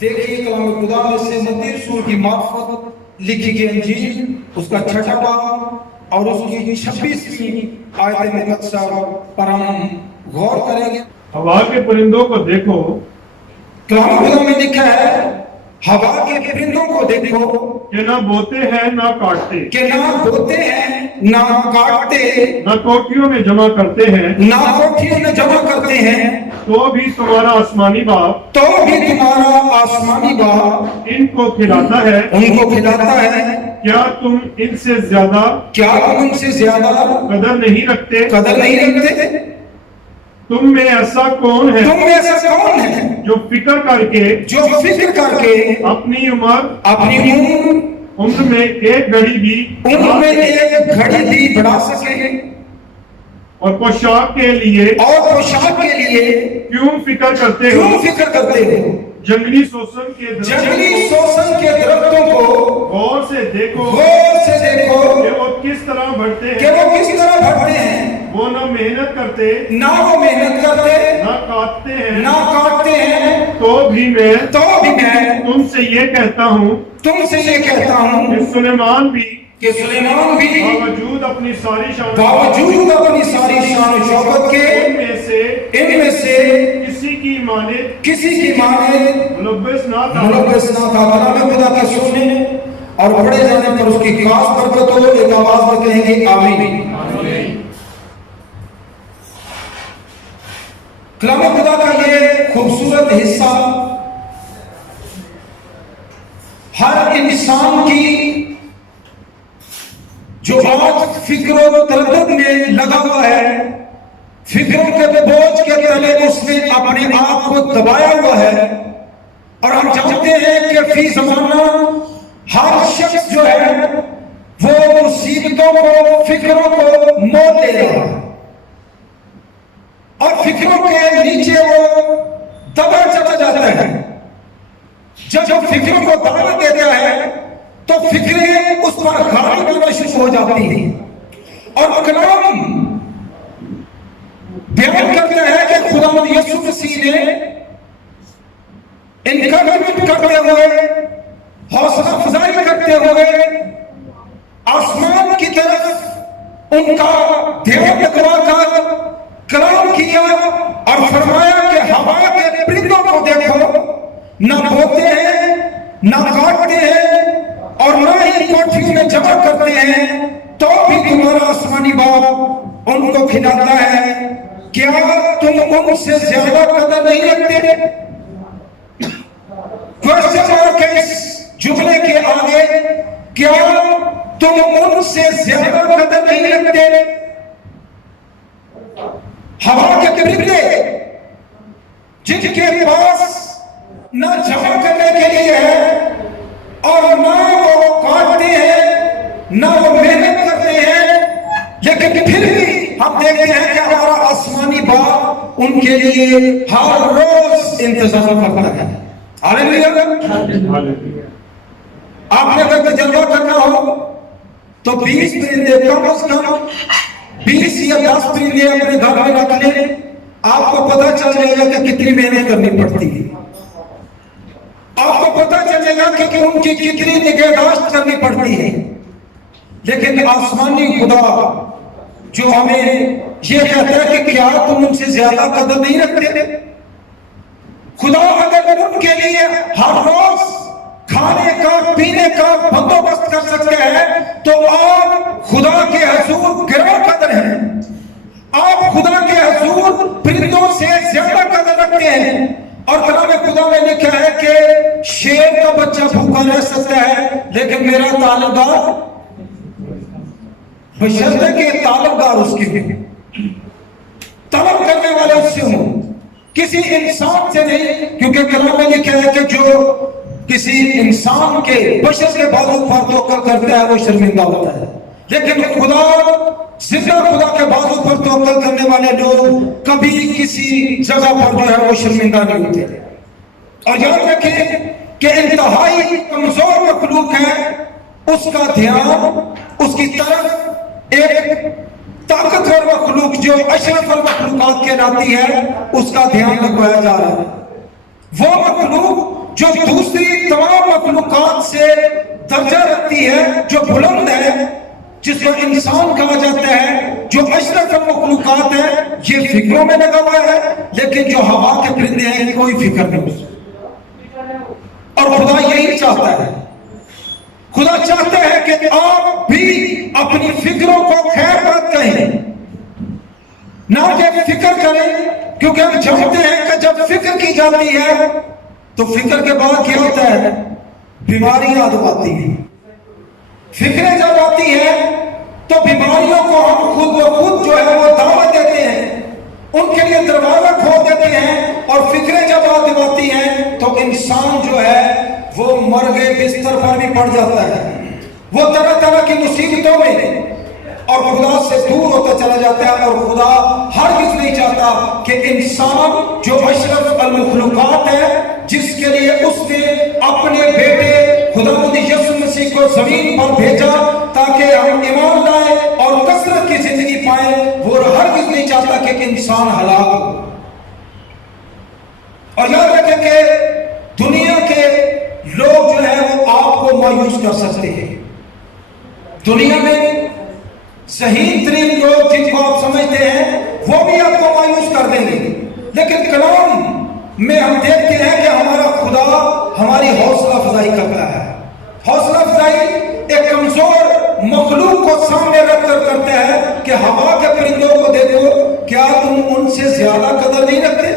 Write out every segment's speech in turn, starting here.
دیکھیے کلام خدا میں سے متی رسول کی معرفت لکھی گئی انجیل اس کا 6واں باب اور اس کی 26ویں آیت مقدسہ پر ہم غور کریں گے۔ ہوا کے پرندوں کو دیکھو، کلام خدا میں لکھا ہے ہوا کے پرندوں کو دیکھو کہ نہ بوتے ہیں نہ کاٹتے، کہ نہ بوتے ہیں نہ کاٹتے، نہ کوٹھیوں میں جمع کرتے ہیں، نہ کوٹھیوں میں جمع کرتے ہیں، تو بھی تمہارا آسمانی باپ تو بھی تمہارا آسمانی باپ ان کو کھلاتا ہے۔ ان کو کھلاتا ہے۔ کیا تم ان سے زیادہ کیا تم ان سے زیادہ قدر نہیں رکھتے؟ قدر نہیں رکھتے؟ تم میں ایسا کون ہے تم میں ایسا کون ہے جو فکر کر کے جو فکر کر کے اپنی عمر اپنی عمر میں ایک گھڑی بھی عمر میں ایک گھڑی بھی بڑھا سکے؟ اور پوشاک کے لیے اور پوشاک کے لیے کیوں فکر کرتے ہو؟ کیوں فکر کرتے ہو؟ جنگلی سوسن کے جنگلی سوسن کے درختوں کو غور سے دیکھو غور سے دیکھو کہ وہ کس طرح بڑھتے کہ ہیں، وہ کس طرح بڑھتے ہیں، وہ نہ محنت کرتے نہ وہ محنت کرتے نہ کاٹتے ہیں، نہ کاٹتے ہیں، تو بھی میں تم سے یہ کہتا ہوں تم سے یہ کہتا ہوں کہ سلیمان بھی کہ سلیمان بھی باوجود اپنی ساری شان و شوکت کے ان میں سے کسی کی مانند کسی کی مانند ملبس نہ تھا۔ ملبس نہ تھا۔ کلام خدا کے سننے اور پڑھے جانے پر اس کی خاص برکت ہو، ایک آواز میں کہیں گے آمین۔ کلام خدا کا یہ خوبصورت حصہ ہر انسان کی جو آج فکر و تردد میں لگا ہوا ہے، فکروں کے بوجھ کے تلے اس نے اپنے آپ کو دبایا ہوا ہے، اور ہم جانتے ہیں کہ فی زمانہ ہر شخص جو ہے وہ مصیبتوں کو، فکروں کو مول لے رہا ہے، اور فکروں کے نیچے وہ دبا چلا جاتا ہے۔ جب فکروں کو دعوت دیتا ہے تو فکریں اس پر غالب ہونا شروع ہو جاتی ہیں، اور کلام بیان کرتا ہے کہ خدا یسوع مسیح نے انکریجمنٹ کرتے ہوئے، حوصلہ افزائی کرتے ہوئے آسمان کی طرف ان کا دھیان لگوا کر کلام کیا اور فرمایا کہ ہوا کے پرندوں کو دیکھو، نہ بوتے ہیں نہ کاٹتے ہیں اور نہ ہی کوٹھیوں میں جمع کرتے ہیں، تو بھی تمہارا آسمانی باپ ان کو کھلاتا ہے۔ کیا تم ان سے زیادہ قدر نہیں رکھتے؟ کوشچن مارک ہے اس جملے کے آگے، کیا تم ان سے زیادہ قدر نہیں رکھتے؟ ہوا کے پرندے جن کے پاس نہ جمع کرنے کے لیے ہے اور نہ وہ کاٹتے ہیں نہ وہ محنت کرتے ہیں، لیکن پھر بھی ہم دیکھتے ہیں کہ ہمارا آسمانی باپ ان کے لیے ہر روز انتظام کرتا ہے۔ ہاللیلویہ۔ آپ نے اگر تجربہ کرنا ہو تو 20 پرندے کم از کم 20 یا 10 پرندے اپنے گھر میں رکھ لیں، آپ کو پتہ چل جائے گا کہ کتنی محنت کرنی پڑتی ہے، آپ کو پتہ چلے گا کہ ان کی کتنی نگہداشت کرنی پڑتی ہے۔ لیکن آسمانی خدا جو ہمیں یہ کہتا ہے کہ کیا تم ان سے زیادہ قدر نہیں رکھتے؟ خدا اگر ان کے لیے ہر روز کھانے کا پینے کا بندوبست کر سکتے ہیں تو آپ خدا کے حضور گراں قدر ہیں، آپ خدا کے حضور پرندوں سے زیادہ قدر رکھتے ہیں۔ اور کلام خدا میں لکھا ہے کہ شیر کا بچہ بھوکا رہ سکتا ہے لیکن میرا تعلقدار بشرطے کے تعلقدار اس کے ہیں، طلب کرنے والے اس سے ہوں، کسی انسان سے نہیں، کیونکہ کلام میں لکھا ہے کہ جو کسی انسان کے بشر کے بازو پر توکل کرتا ہے وہ شرمندہ ہوتا ہے، لیکن خدا زندہ خدا کے بازو پر توکل کرنے والے لوگ کبھی کسی جگہ پر جو ہے وہ شرمندہ نہیں ہوتے۔ اور یاد رکھیں کہ انتہائی کمزور مخلوق ہے، اس کا دھیان اس کی طرف ایک طاقتور مخلوق جو اشرف المخلوقات کہلاتی ہے اس کا دھیان لگوایا جا رہا ہے۔ وہ مخلوق جو دوسری تمام مخلوقات سے درجہ رکھتی ہے، جو بلند ہے، جس کو انسان کہا جاتا ہے، جو اشرف مخلوقات ہے، یہ فکروں میں لگا ہوا ہے، لیکن جو ہوا کے پرندے ہیں کوئی فکر نہیں. اور خدا یہی چاہتا ہے. خدا چاہتا ہے کہ آپ بھی اپنی فکروں کو خیر بات کہیں، نہ کہ فکر کریں، کیونکہ ہم جانتے ہیں کہ جب فکر کی جاتی ہے تو فکر کے بعد کیا ہوتا ہے؟ بیماریاں آتی ہیں. فکریں جب آتی ہیں تو بیماریوں کو ہم خود بخود جو ہے وہ دعوت دیتے ہیں، ان کے لیے دروازہ کھول دیتے ہیں. اور فکریں جب آتی ہیں تو انسان جو ہے وہ مرگے بستر پر بھی پڑ جاتا ہے، وہ طرح طرح کی مصیبتوں میں اور خدا سے دور ہوتا چلا جاتا ہے. اور خدا ہرگز نہیں چاہتا کہ انسان جو اشرف المخلوقات ہے، جس کے لیے اس نے اپنے بیٹے خداوند یسوع مسیح کو زمین پر بھیجا تاکہ ہم ایمان لائیں اور کثرت کی زندگی پائیں، وہ ہرگز نہیں چاہتا کہ انسان ہلاک ہو. اور یاد رکھیں کہ دنیا کے لوگ جو ہیں وہ آپ کو مایوس کر سکتے ہیں. دنیا میں صحیح ترین لوگ جن کو آپ سمجھتے ہیں وہ بھی آپ کو مایوس کر دیں گے، لیکن کلام میں ہم دیکھتے ہیں کہ ہمارا خدا ہماری حوصلہ افزائی کرتا ہے. حوصلہ افزائی ایک کمزور مخلوق کو سامنے رکھ کر کرتا ہے کہ ہوا کے پرندوں کو دیکھو، کیا تم ان سے زیادہ قدر نہیں رکھتے؟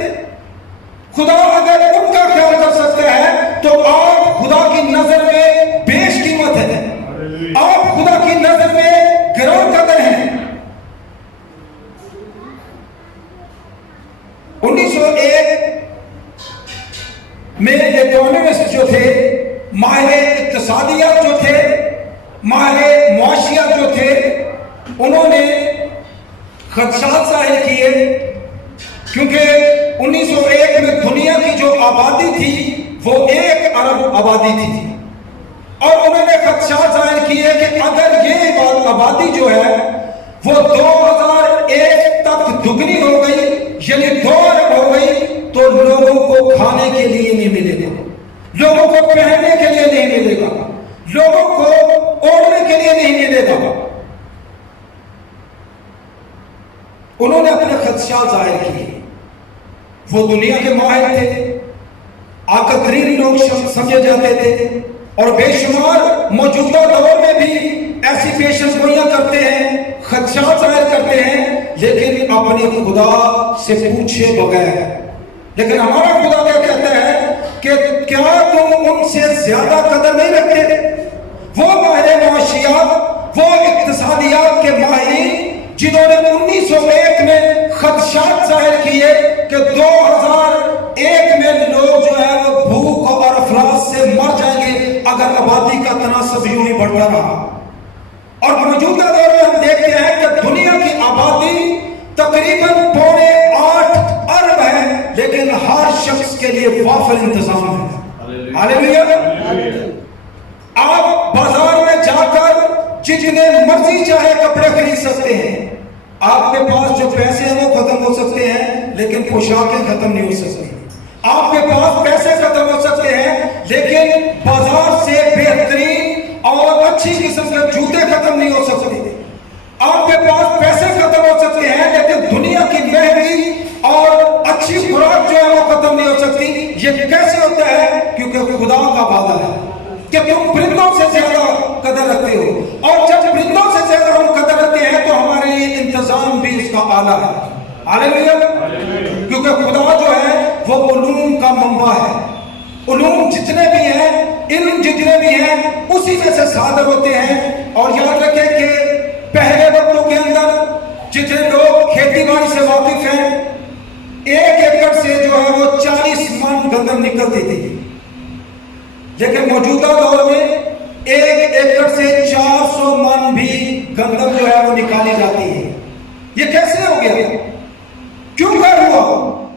خدا اگر ان کا خیال کر سکتا ہے تو آپ خدا کی نظر میں بیش قیمت ہے، آپ خدا کی نظر میں گراں قدر ہیں. 1901 میں اکانومسٹ جو تھے، ماہر اقتصادیات جو تھے، ماہر معاشیات جو تھے، انہوں نے خدشات ظاہر کیے کیونکہ 1901 میں دنیا کی جو آبادی تھی وہ 1 ارب آبادی تھی، اور انہوں نے خدشات ظاہر کیے کہ اگر یہ آبادی جو ہے وہ 2001 تک دگنی ہو گئی، یعنی 2 ارب ہو گئی، تو لوگوں کو کھانے کے لیے نہیں ملے گا، لوگوں کو پہننے کے لیے نہیں ملے گا، لوگوں کو اوڑھنے کے لیے نہیں ملے گا. انہوں نے اپنے خدشات ظاہر کیے. وہ دنیا کے ماہر تھے، آقا ترین لوگ سمجھے جاتے تھے، اور بے شمار موجودہ دور میں بھی ایسی پیشن گوئیاں کرتے ہیں، خدشات ظاہر کرتے ہیں، لیکن اپنے خدا سے پوچھے بغیر. لیکن ہمارا خدا کیا کہتا ہے کہ کیا تم ان سے زیادہ قدر نہیں رکھتے؟ وہ ماہر معاشیات، وہ اقتصادیات کے ماہرین جنہوں نے 1901 میں خدشات ظاہر کیے کہ 2001 میں لوگ جو ہے وہ بھوک اور افلاس سے مر جائیں گے اگر آبادی کا تناسب یوں ہی بڑھتا رہا. اور موجودہ دور میں ہم دیکھتے ہیں کہ دنیا کی آبادی تقریباً 8.25 ارب ہے، لیکن ہر شخص کے لیے وافر انتظام ہے. ہاللیلویا. آپ بازار میں جا کر جتنے مرضی چاہے کپڑے خرید سکتے ہیں. آپ کے پاس جو پیسے ہیں وہ ختم ہو سکتے ہیں لیکن پوشاکیں ختم نہیں ہو سکتی. آپ کے پاس پیسے ختم ہو سکتے ہیں لیکن بازار سے بہترین اور اچھی قسم کے جوتے ختم نہیں ہو سکتے. آپ کے پاس پیسے ختم ہو سکتے ہیں لیکن دنیا کی مہنگی اور اچھی خوراک جو ہے وہ ختم نہیں ہو سکتی. یہ کیسے ہوتا ہے؟ کیونکہ خدا کا وعدہ ہے کہ تم پرندوں سے زیادہ قدر رکھتے ہو، اور جب پرندوں سے زیادہ ہم قدر رکھتے ہیں تو ہمارے لیے انتظام بھی اس کا اعلیٰ ہے. ہاللیلویا. کیونکہ خدا جو ہے وہ علوم کا منبع ہے. علوم جتنے بھی ہیں، علم جتنے بھی ہیں، اسی میں سے صادر ہوتے ہیں. اور یاد رکھیں کہ پہلے وقتوں کے اندر جتنے لوگ کھیتی باڑی سے واقف ہیں، 1 ایکڑ سے جو ہے وہ 40 من گندم نکلتی تھی، لیکن موجودہ دور میں 1 ایکڑ سے 400 من بھی گندم جو ہے وہ نکالی جاتی ہے. یہ کیسے ہو گیا؟ کیوں کر ہوا؟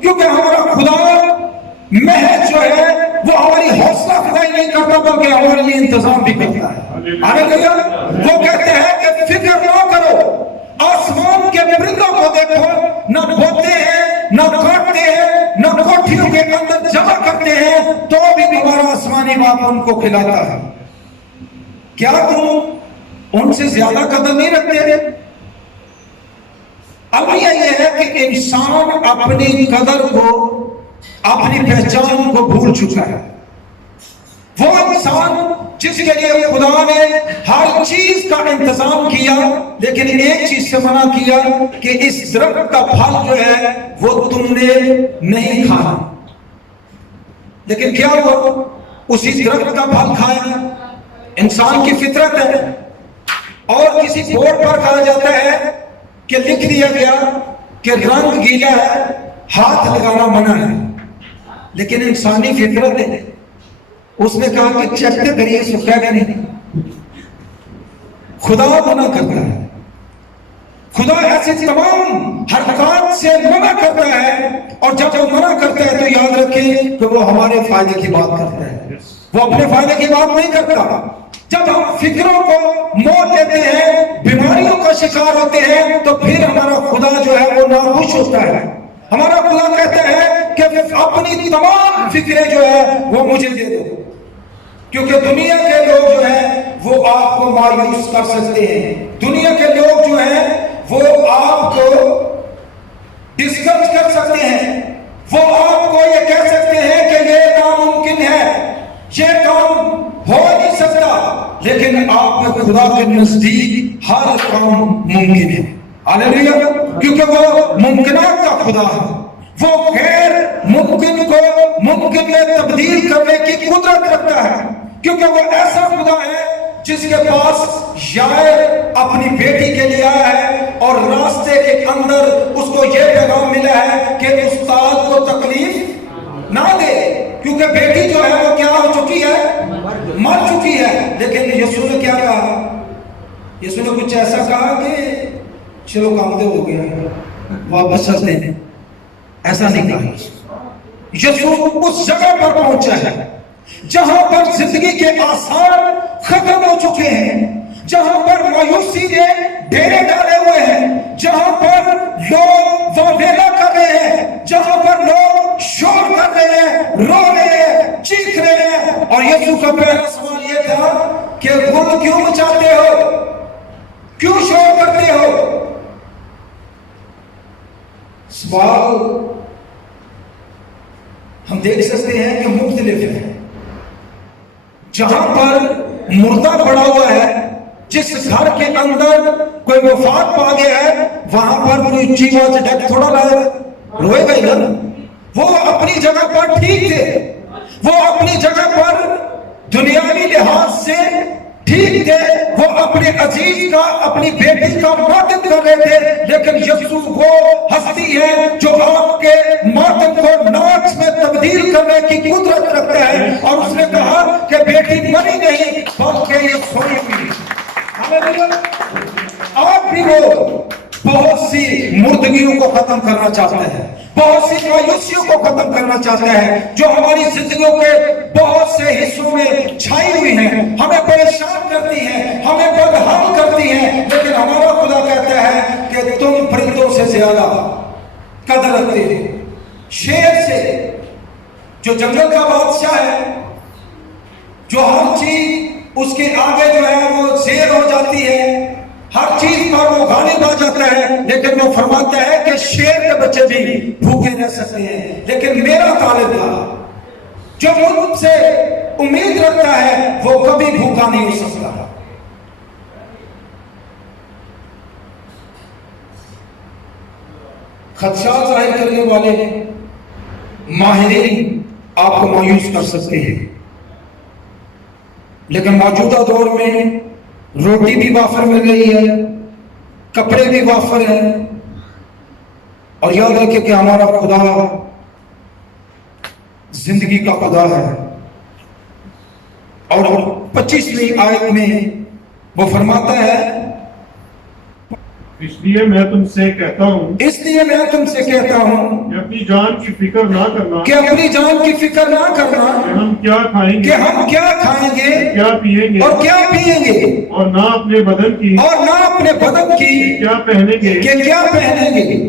کیونکہ ہمارا خدا محض جو ہے وہ ہماری حوصلہ افزائی نہیں کرتا بلکہ ہمارے لیے انتظام بھی کرتا ہے. ہاللیلویا. وہ کہتے ہیں کہ فکر نہ کرو، آسمان کے پرندوں کو دیکھو، نہ بوتے ہیں، نہ کاٹتے ہیں، نہ کوٹھیوں کے اندر جمع کرتے ہیں، تو بھی تمہارا آسمانی باپ ان کو کھلاتا ہے، کیا تم ان سے زیادہ قدر نہیں رکھتے؟ اب یہ ہے کہ انسان اپنی قدر کو، اپنی پہچان کو بھول چکا ہے۔ وہ انسان جس کے لیے خدا نے ہر چیز کا انتظام کیا، لیکن ایک چیز سے منع کیا کہ اس درخت کا پھل جو ہے وہ تم نے نہیں کھانا، لیکن کیا ہوا؟ اسی درخت کا پھل کھایا۔ انسان کی فطرت ہے، اور کسی بورڈ پر کہا جاتا ہے کہ لکھ دیا گیا کہ رنگ گیلا ہے، ہاتھ لگانا منع ہے، لیکن انسانی فطرت ہے، اس نے کہا کہ چیک کریے، سکھا گا نہیں۔ خدا منع کرتا ہے، خدا ایسے تمام حرکات سے منع کرتا ہے، اور جب وہ منع کرتا ہے تو یاد رکھیں کہ وہ ہمارے فائدے کی بات کرتا ہے، وہ اپنے فائدے کی بات نہیں کرتا۔ جب ہم فکروں کو موڑ لیتے ہیں، بیماریوں کا شکار ہوتے ہیں، تو پھر ہمارا خدا جو ہے وہ ناخوش ہوتا ہے۔ ہمارا خدا کہتا ہے کہ اپنی تمام فکریں جو ہے وہ مجھے دے دو، کیونکہ دنیا کے لوگ جو ہیں وہ آپ کو مایوس کر سکتے ہیں، دنیا کے لوگ جو ہیں وہ آپ کو ڈسکرج کر سکتے ہیں، وہ آپ کو یہ کہہ سکتے ہیں کہ یہ ناممکن ہے، یہ کام ہو نہیں سکتا، لیکن آپ کے خدا کے نزدیک ہر کام ممکن ہے۔ ہاللیلویا! کیونکہ وہ ممکنات کا خدا ہے، وہ غیر ممکن کو ممکن میں تبدیل کرنے کی قدرت رکھتا ہے، کیونکہ وہ ایسا خدا ہے جس کے پاس یائر اپنی بیٹی کے لیے آیا ہے، اور راستے کے اندر اس کو یہ پیغام ملا ہے کہ استاد کو تکلیف نہ دے، کیونکہ بیٹی جو ہے وہ کیا ہو چکی ہے؟ مر چکی ہے۔ لیکن یسوع نے کیا کہا؟ یسوع نے کچھ ایسا کہا کہ چلو کام تو ہو گیا، واپس چلتے ہیں، ایسا نہیں کہا۔ یسوع اس جگہ پر پہنچا ہے جہاں پر زندگی کے آثار ختم ہو چکے ہیں، جہاں پر مایوسی نے ڈیرے ڈالے ہوئے ہیں، جہاں پر لوگ واویلا کر رہے ہیں، جہاں پر لوگ شور کر رہے ہیں، رو رہے ہیں، چیخ رہے ہیں۔ اور یسوع کا پہلا سوال یہ تھا کہ غم کیوں مچاتے ہو، کیوں شور کرتے ہو؟ سوال ہم دیکھ سکتے ہیں کہ مختلف ہے۔ جہاں پر مردہ پڑا ہوا ہے، جس گھر کے اندر کوئی وفات پا گیا ہے، وہاں پر کوئی چیخ سے ڈیتھ تھوڑا لائے گا، روئے گا ہی نا۔ وہ اپنی جگہ پر ٹھیک تھے، وہ اپنی جگہ پر دنیاوی لحاظ سے ٹھیک تھے، وہ اپنے عزیز کا، اپنی بیٹی کا ماتم کر رہے تھے، لیکن یسوع وہ ہستی ہے جو آپ کے ماتم کو ناز میں تبدیل کرنے کی قدرت رکھتا ہے، اور اس نے کہا کہ بیٹی مری نہیں بلکہ یہ سوئی ہوئی۔ آپ بھی وہ بہت سی مردگیوں کو ختم کرنا چاہتا ہے، بہت سی مایوسیوں کو ختم کرنا چاہتا ہے جو ہماری زندگیوں کے بہت سے حصوں میں چھائی ہوئی ہیں، ہمیں پریشان کرتی ہیں، ہمیں بدحال کرتی ہیں، لیکن ہمارا خدا کہتا ہے کہ تم پرندوں سے زیادہ قدر رکھتے ہیں، شیر سے، جو جنگل کا بادشاہ ہے، جو ہر چیز اس کے آگے جو ہے وہ زیر ہو جاتی ہے، ہر چیز پر وہ غالب آ جاتا ہے، لیکن وہ فرماتا ہے کہ شیر کے بچے بھی بھوکے رہ سکتے ہیں، لیکن میرا طالب جو مجھ سے امید رکھتا ہے وہ کبھی بھوکا نہیں ہو سکتا۔ خدشات ظاہر کرنے والے ماہرین آپ کو مایوس کر سکتے ہیں، لیکن موجودہ دور میں روٹی بھی وافر مل رہی ہے، کپڑے بھی وافر ہیں، اور یاد رکھیں کہ ہمارا خدا زندگی کا خدا ہے۔ اور 25ویں آیت میں وہ فرماتا ہے، اس لیے میں تم سے کہتا ہوں اس لیے میں تم سے کہتا ہوں کہ اپنی جان کی فکر نہ کرنا کہ اپنی جان کی فکر نہ کرنا کہ ہم کیا کھائیں کہ گے، ہم کیا کھائیں گے کیا پیئیں گے، اور کیا پیئیں گے، اور نہ اپنے بدن کی اور نہ اپنے بدن کی کیا پہنیں گے۔ کہ کیا پہنیں گے۔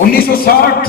1960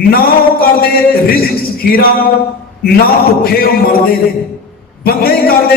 ਨਾ ਉਹ ਕਰਦੇ ਰਿਜ਼ਕ ਜ਼ਖੀਰਾ, ਨਾ ਭੁੱਖੇ ਉਹ ਮਰਦੇ ਨੇ। ਬੰਦੇ ਹੀ ਕਰਦੇ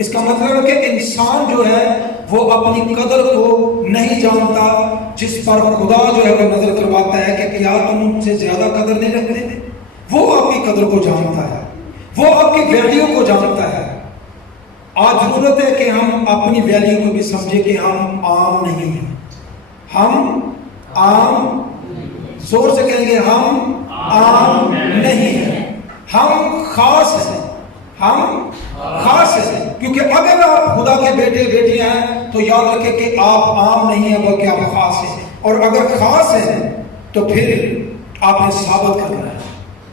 اس کا مطلب ہے کہ انسان جو ہے وہ اپنی قدر کو نہیں جانتا، جس پر خدا جو ہے وہ نظر کرواتا ہے کہ کیا تم ان سے زیادہ قدر نہیں رکھتے؟ وہ آپ کی قدر کو جانتا ہے، وہ آپ کی ویلیو کو جانتا ہے۔ آج ضرورت ہے کہ ہم اپنی ویلیو کو بھی سمجھے کہ ہم عام نہیں ہیں، ہم عام، زور سے کہیں گے ہم عام نہیں ہیں، ہم خاص ہیں، ہم خاص ہیں۔ کیونکہ اگر آپ خدا کے بیٹے بیٹیاں ہیں تو یاد رکھیں کہ آپ عام نہیں ہیں بلکہ آپ خاص ہیں، اور اگر خاص ہیں تو پھر آپ نے ثابت کرنا ہے،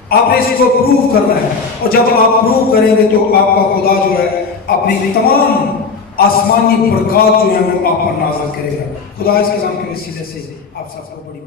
آپ نے اس کو پروف کرنا ہے، اور جب آپ پروف کریں گے تو آپ کا خدا جو ہے اپنی تمام آسمانی برکات جو ہے وہ آپ پر نازل کرے گا۔ خدا اس کلام کے وسیلے سے آپ سب کو بڑی